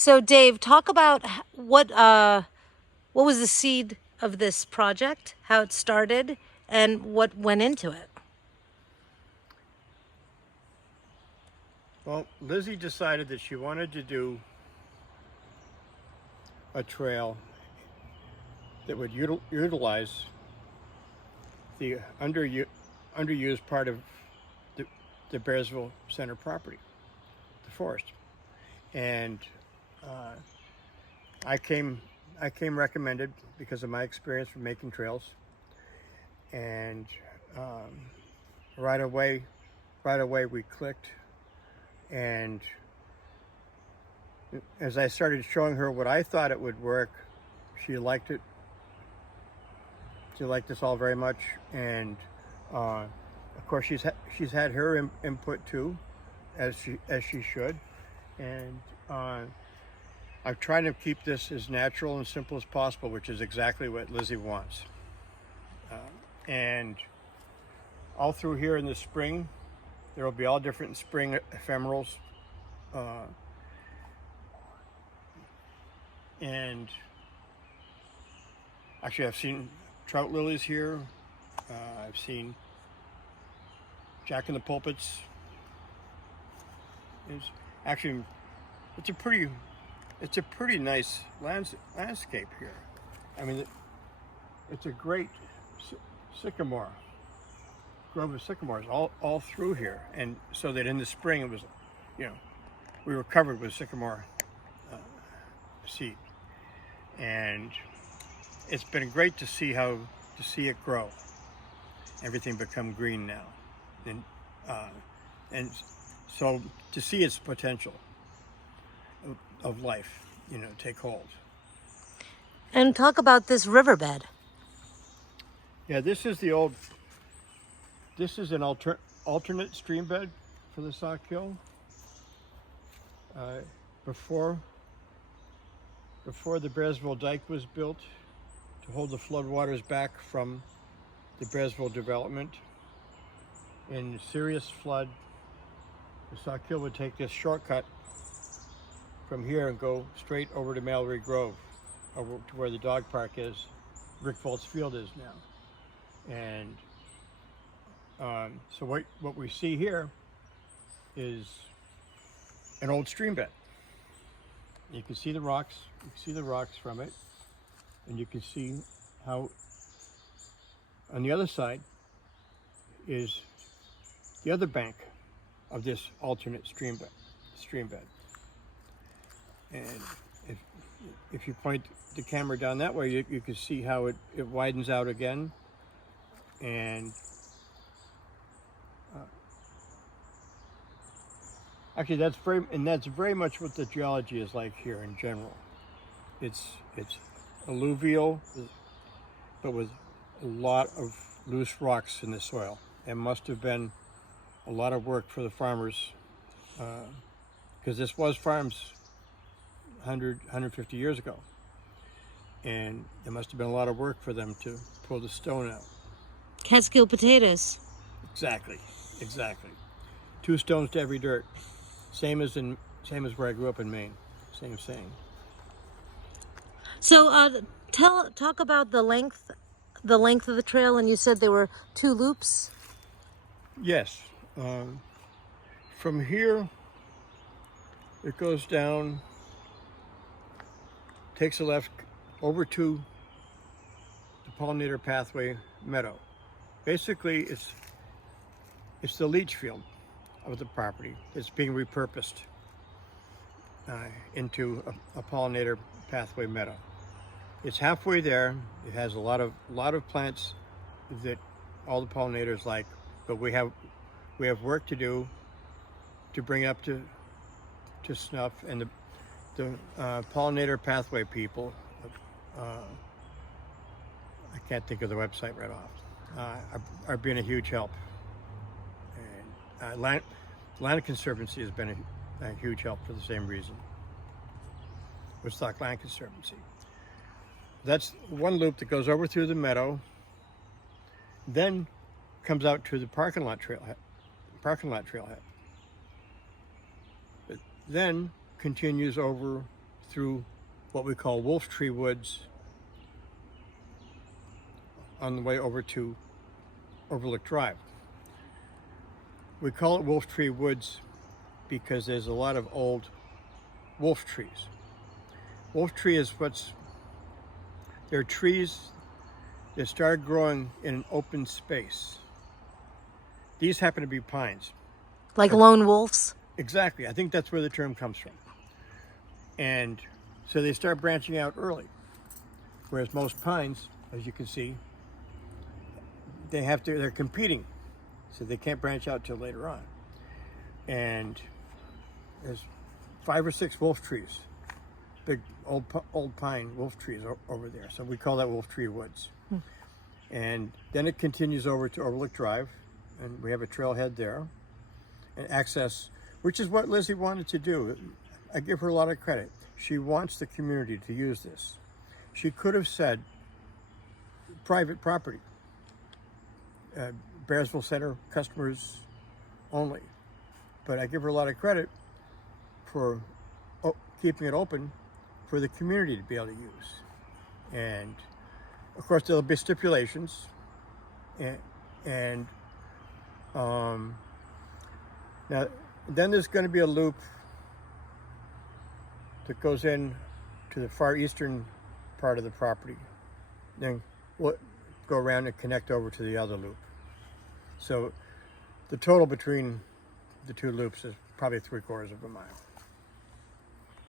So Dave, talk about what was the seed of this project, how it started, and what went into it. Well, Lizzie decided that she wanted to do a trail that would utilize the underused part of the, the Bearsville Center property, the forest. And uh, I came I came recommended because of my experience with making trails, and um, right away right away we clicked. And as I started showing her what I thought it would work, she liked it. She liked this all very much, and of course she's had her input too, as she should. And I'm trying to keep this as natural and simple as possible, which is exactly what Lizzie wants. And all through here in the spring, there will be all different spring ephemerals, uh, and actually I've seen trout lilies here. I've seen Jack in the Pulpits. It's actually it's a pretty nice landscape here. I mean, it's a great sycamore grove of sycamores all through here, and so that in the spring it was, you know, we were covered with sycamore seed, and it's been great to see it grow, everything become green now, and uh, and so to see its potential of life, take hold. And talk about this riverbed. Yeah, this is an alternate stream bed for the Sauk-Hill. Uh, before the Bearsville Dike was built to hold the floodwaters back from the Bearsville development, in serious flood, the Sauk-Hill would take this shortcut from here and go straight over to Mallory Grove, over to where the dog park is, Rick Volt's Field is now. And so what we see here is an old stream bed. You can see the rocks. You can see the rocks from it, and you can see how on the other side is the other bank of this alternate stream bed. And if you point the camera down that way, you can see how it widens out again, and actually that's very much what the geology is like here in general. It's alluvial, but with a lot of loose rocks in the soil. It must have been a lot of work for the farmers, because this was farms 150 years ago, and it must have been a lot of work for them to pull the stone out. Catskill potatoes. Exactly. 2 stones to every dirt. Same as where I grew up in Maine. Same saying. So talk about the length of the trail, and you said there were 2 loops. Yes. From here, it goes down, takes a left over to the Pollinator Pathway Meadow. Basically, it's the leach field of the property. It's being repurposed into a Pollinator Pathway Meadow. It's halfway there. It has a lot of plants that all the pollinators like, but we have work to do to bring up to snuff. And the Pollinator Pathway people, I can't think of the website right off, are being a huge help. And Land Conservancy has been a huge help for the same reason. Woodstock Land Conservancy. That's one loop that goes over through the meadow, then comes out to the parking lot trailhead. It then continues over through what we call Wolf Tree Woods on the way over to Overlook Drive. We call it Wolf Tree Woods because there's a lot of old wolf trees. Wolf tree is they're trees that start growing in an open space. These happen to be pines. Like lone wolves? Exactly. I think that's where the term comes from. And so they start branching out early. Whereas most pines, as you can see, they're competing. So they can't branch out till later on. And there's 5 or 6 wolf trees, big old pine wolf trees over there. So we call that Wolf Tree Woods. And then it continues over to Overlook Drive, and we have a trailhead there, and access, which is what Lizzie wanted to do. I give her a lot of credit. She wants the community to use this. She could have said private property, Bearsville Center customers only. But I give her a lot of credit for keeping it open for the community to be able to use. And of course there'll be stipulations, and now then there's going to be a loop that goes in to the far eastern part of the property. Then we'll go around and connect over to the other loop. So the total between the two loops is probably 3/4 of a mile.